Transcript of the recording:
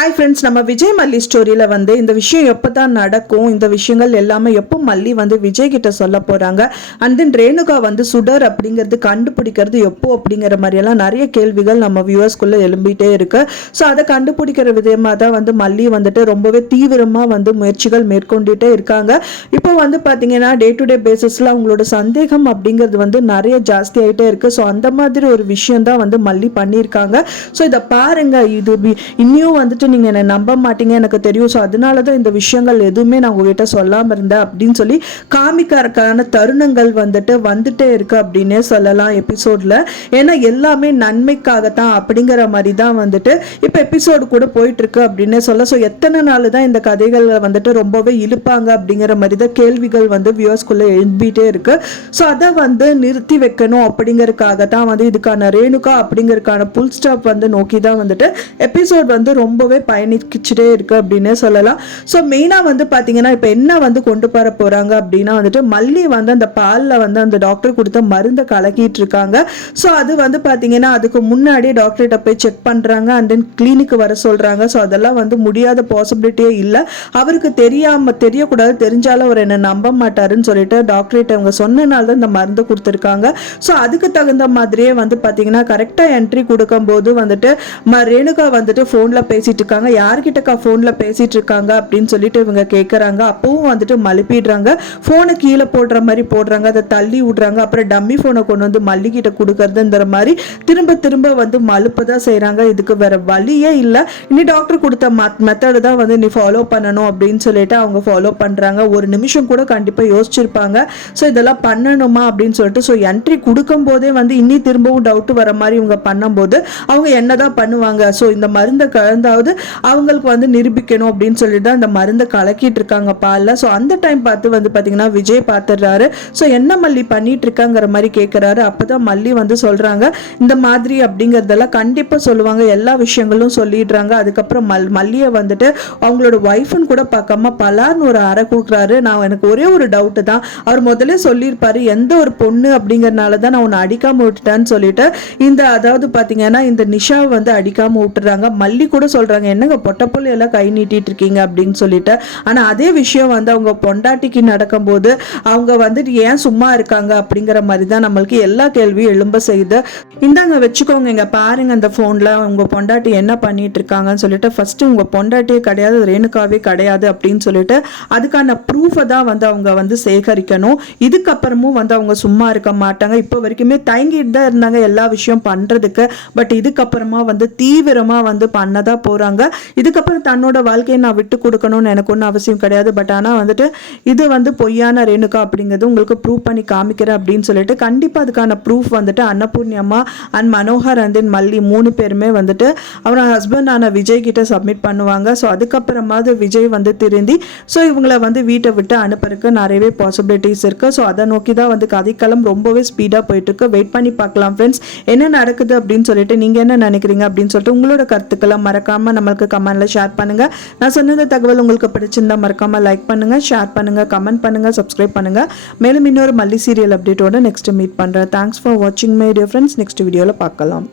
Hi friends, நம்ம விஜய் மல்லி ஸ்டோரியில் வந்து இந்த விஷயம் எப்போ தான் நடக்கும், இந்த விஷயங்கள் எல்லாமே எப்போ மல்லி வந்து விஜய் கிட்ட சொல்ல போகிறாங்க, அண்ட் தென் ரேணுகா வந்து சுடர் அப்படிங்கிறது கண்டுபிடிக்கிறது எப்போ அப்படிங்கிற மாதிரியெல்லாம் நிறைய கேள்விகள் நம்ம வியூவர்ஸ்குள்ளே எழும்பிட்டே இருக்கு. ஸோ அதை கண்டுபிடிக்கிற விதமாக தான் வந்து மல்லி வந்துட்டு ரொம்பவே தீவிரமாக வந்து முயற்சிகள் மேற்கொண்டுட்டே இருக்காங்க. இப்போ வந்து பார்த்தீங்கன்னா டே டு டே பேசிஸில் அவங்களோட சந்தேகம் அப்படிங்கிறது வந்து நிறைய ஜாஸ்தி ஆகிட்டே இருக்குது. ஸோ அந்த மாதிரி ஒரு விஷயம் தான் வந்து மல்லி பண்ணியிருக்காங்க. ஸோ இதை பாருங்க, இது இன்னும் வந்துட்டு நீங்க என்ன நம்ப மாட்டீங்க எனக்கு தெரியும். ஸோ அதனால தான் இந்த விஷயங்கள் எதுவுமே நான் உங்ககிட்ட சொல்லாமல் இருந்தேன் அப்படின்னு சொல்லி காமிக்கிறதுக்கான தருணங்கள் வந்துட்டே இருக்கு அப்படின்னே சொல்லலாம் எபிசோட்ல. ஏன்னா எல்லாமே நன்மைக்காகத்தான் அப்படிங்கிற மாதிரி தான் வந்துட்டு இப்போ எபிசோடு கூட போயிட்டு இருக்கு அப்படின்னே சொல்ல. ஸோ எத்தனை நாள் தான் இந்த கதைகள் வந்துட்டு ரொம்பவே இழுப்பாங்க அப்படிங்கிற மாதிரி தான் கேள்விகள் வந்து வியூவர்ஸ்குள்ள எழுப்பிட்டே இருக்கு. ஸோ அதை வந்து நிறுத்தி வைக்கணும் அப்படிங்கறதுக்காக தான் வந்து இதுக்கான ரேணுகா அப்படிங்கறதுக்கான புல் ஸ்டாப் வந்து நோக்கி தான் வந்துட்டு எபிசோட் வந்து ரொம்பவே பயணிச்சுட்டே இருக்கு அப்படின்னே சொல்லலாம். ஸோ மெயினாக வந்து பார்த்தீங்கன்னா இப்போ என்ன வந்து கொண்டு வர போறாங்க அப்படின்னா வந்துட்டு மல்லி வந்து அந்த பாலில் வந்து அந்த டாக்டர் கொடுத்த மருந்தை கலக்கிட்டு இருக்காங்க. ஸோ அது வந்து பார்த்தீங்கன்னா அதுக்கு முன்னாடி டாக்டர்கிட்ட போய் செக் பண்ணுறாங்க அண்ட் தென் கிளினிக் வர சொல்றாங்க. ஸோ அதெல்லாம் வந்து முடியாத பாசிபிலிட்டியே இல்லை. அவருக்கு தெரியக்கூடாது, தெரிஞ்சாலும் அவர் என்ன நம்ப மாட்டாருன்னு சொல்லிட்டு டாக்டர்கிட்ட அவங்க சொன்னனால தான் இந்த மருந்து கொடுத்துருக்காங்க. ஸோ அதுக்கு தகுந்த மாதிரியே வந்து பார்த்தீங்கன்னா கரெக்டாக என்ட்ரி கொடுக்கும்போது வந்துட்டு ரேணுகா வந்துட்டு ஃபோனில் பேசிட்டு இருக்காங்க. யார்கிட்டக்கா ஃபோனில் பேசிட்டு இருக்காங்க அப்படின்னு சொல்லிட்டு இவங்க கேட்குறாங்க. அப்பவும் வந்துட்டு மழுப்பிடுறாங்க. ஃபோனை கீழே போடுற மாதிரி போடுறாங்க, அதை தள்ளி விடுறாங்க. அப்புறம் டம்மி ஃபோனை கொண்டு வந்து மல்லிகிட்ட கொடுக்கறதுங்கிற மாதிரி திரும்ப வந்து மழுப்பு தான் செய்கிறாங்க. இதுக்கு வேற வழியே இல்லை. இனி டாக்டர் கொடுத்த மெத்தடு தான் வந்து நீ ஃபாலோ பண்ணணும் அப்படின்னு சொல்லிட்டு அவங்க ஃபாலோ பண்ணுறாங்க. ஒரு நிமிஷம் கூட கண்டிப்பாக யோசிச்சிருப்பாங்க, ஸோ இதெல்லாம் பண்ணணுமா அப்படின்னு சொல்லிட்டு. ஸோ என்ட்ரி கொடுக்கும் போதே வந்து இன்னி திரும்பவும் டவுட் வர மாதிரி இவங்க பண்ணும்போது அவங்க என்னதான் பண்ணுவாங்க. ஸோ இந்த மருந்தை கலந்தாவது அவங்களுக்கு வந்து நிரூபிக்கணும் அப்படின்னு சொல்லிட்டு தான் இந்த மருந்தை கலக்கிட்டு இருக்காங்க பால்ல. ஸோ அந்த டைம் பார்த்து வந்து பார்த்தீங்கன்னா விஜய் பார்த்துடுறாரு. ஸோ என்ன மல்லி பண்ணிட்டு இருக்காங்கிற மாதிரி கேட்குறாரு. அப்போதான் மல்லி வந்து சொல்றாங்க இந்த மாதிரி அப்படிங்கிறதெல்லாம் கண்டிப்பாக சொல்லுவாங்க, எல்லா விஷயங்களும் சொல்லிடுறாங்க. அதுக்கப்புறம் மல்லியை வந்துட்டு அவங்களோட ஒய்ஃப்னு கூட பார்க்காம பலார்னு ஒரு அறை கொடுக்குறாரு. நான் எனக்கு ஒரே ஒரு டவுட்டு தான், அவர் முதல்ல சொல்லியிருப்பாரு எந்த ஒரு பொண்ணு அப்படிங்கறனால தான் நான் உன்னை அடிக்காம விட்டுட்டேன்னு சொல்லிட்டு இந்த அதாவது பார்த்தீங்கன்னா இந்த நிஷாவை வந்து அடிக்காம விட்டுறாங்க. மல்லி கூட சொல்றாங்க என்னங்க பொட்டப்பொல்லி எல்லாம் கை நீட்டிட்டு இருக்கீங்க அப்படின்னு சொல்லிட்டு. ஆனா அதே விஷயம் வந்து அவங்க பொண்டாட்டிக்கு நடக்கும்போது அவங்க வந்துட்டு ஏன் சும்மா இருக்காங்க அப்படிங்கிற மாதிரி தான் நம்மளுக்கு எல்லா கேள்வியும் எழும்ப செய்யுது. இந்தாங்க வச்சுக்கோங்க, இங்க பாருங்க அந்த போன்ல உங்க பொண்டாட்டி என்ன பண்ணிட்டு இருக்காங்கன்னு சொல்லிட்டு. ஃபர்ஸ்ட் உங்க பொண்டாட்டியே கிடையாது, ரேணுகாவே கிடையாது அப்படின்னு சொல்லிட்டு அதுக்கான ப்ரூஃபை தான் வந்து அவங்க வந்து சேகரிக்கணும். இதுக்கப்புறமும் வந்து அவங்க சும்மா இருக்க மாட்டாங்க. இப்போ வரைக்குமே தயங்கிட்டு தான் இருந்தாங்க எல்லா விஷயம் பண்றதுக்கு. பட் இதுக்கப்புறமா வந்து தீவிரமா வந்து பண்ணதான் போறாங்க. இதுக்கப்புறம் தன்னோட வாழ்க்கையை நான் விட்டு கொடுக்கணும்னு எனக்கு ஒன்றும் அவசியம் கிடையாது. பட் ஆனால் வந்துட்டு இது வந்து பொய்யான ரேணுகா அப்படிங்கிறது உங்களுக்கு ப்ரூவ் பண்ணி காமிக்கிறேன் அப்படின்னு சொல்லிட்டு கண்டிப்பாக அதுக்கான ப்ரூஃப் வந்துட்டு அன்னபூர்ணியம்மா அண்ட் மனோகர் அண்ட் தென் மல்லி 3 பேருமே வந்துட்டு அவரோட ஹஸ்பண்ட் ஆன விஜய் கிட்ட சப்மிட் பண்ணுவாங்க. ஸோ அதுக்கப்புறமா விஜய் வந்து திருந்தி ஸோ இவங்களை வந்து வீட்டை விட்டு அனுப்புறதுக்கு நிறையவே பாசிபிலிட்டிஸ் இருக்கு. ஸோ அதை நோக்கி தான் வந்து கதைக்களம் ரொம்பவே ஸ்பீடாக போயிட்டு இருக்கு. வெயிட் பண்ணி பார்க்கலாம் ஃப்ரெண்ட்ஸ், என்ன நடக்குது அப்படின்னு சொல்லிட்டு நீங்க என்ன நினைக்கிறீங்க அப்படின்னு சொல்லிட்டு உங்களோட கருத்துக்களை மறக்காம நம்மளுக்கு கமெண்ட்ல ஷேர் பண்ணுங்க. நான் சொன்ன தகவல் உங்களுக்கு பிடிச்சிருந்தா மறக்காம லைக் பண்ணுங்க, ஷேர் பண்ணுங்க, கமெண்ட் பண்ணுங்க, சப்ஸ்கிரைப் பண்ணுங்க. மேலும் இன்னொரு மல்லி சீரியல் அப்டேட்டோட நெக்ஸ்ட் மீட் பண்றேன். தேங்க்ஸ் ஃபார் வாட்சிங் மை டியர் ஃப்ரெண்ட்ஸ். நெக்ஸ்ட் வீடியோல பார்க்கலாம்.